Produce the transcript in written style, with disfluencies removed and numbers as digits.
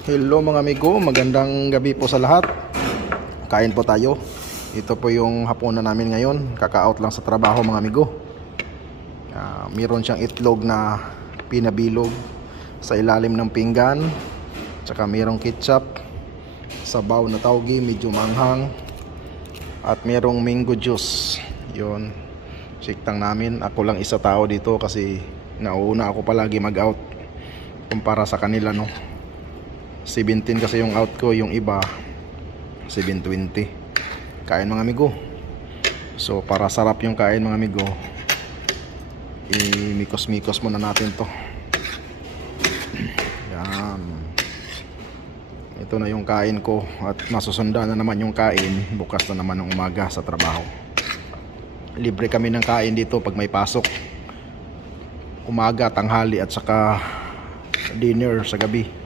Hello mga amigo, magandang gabi po sa lahat. Kain po tayo. Ito po yung hapunan namin ngayon. Kaka-out lang sa trabaho mga amigo. Meron siyang itlog na pinabilog sa ilalim ng pinggan. Tsaka merong ketchup, sabaw na taugi, medyo manghang. At merong mango juice. Yun, siktang namin. Ako lang isa tao dito kasi nauna ako palagi mag-out kumpara sa kanila, no. 17 kasi yung out ko, yung iba 720. Kain mga amigo. So para sarap yung kain mga amigo, imikos-mikos muna natin to. Yan. Ito na yung kain ko at masusundan na naman yung kain bukas na naman ng umaga sa trabaho. Libre kami ng kain dito pag may pasok, umaga, tanghali at saka dinner sa gabi.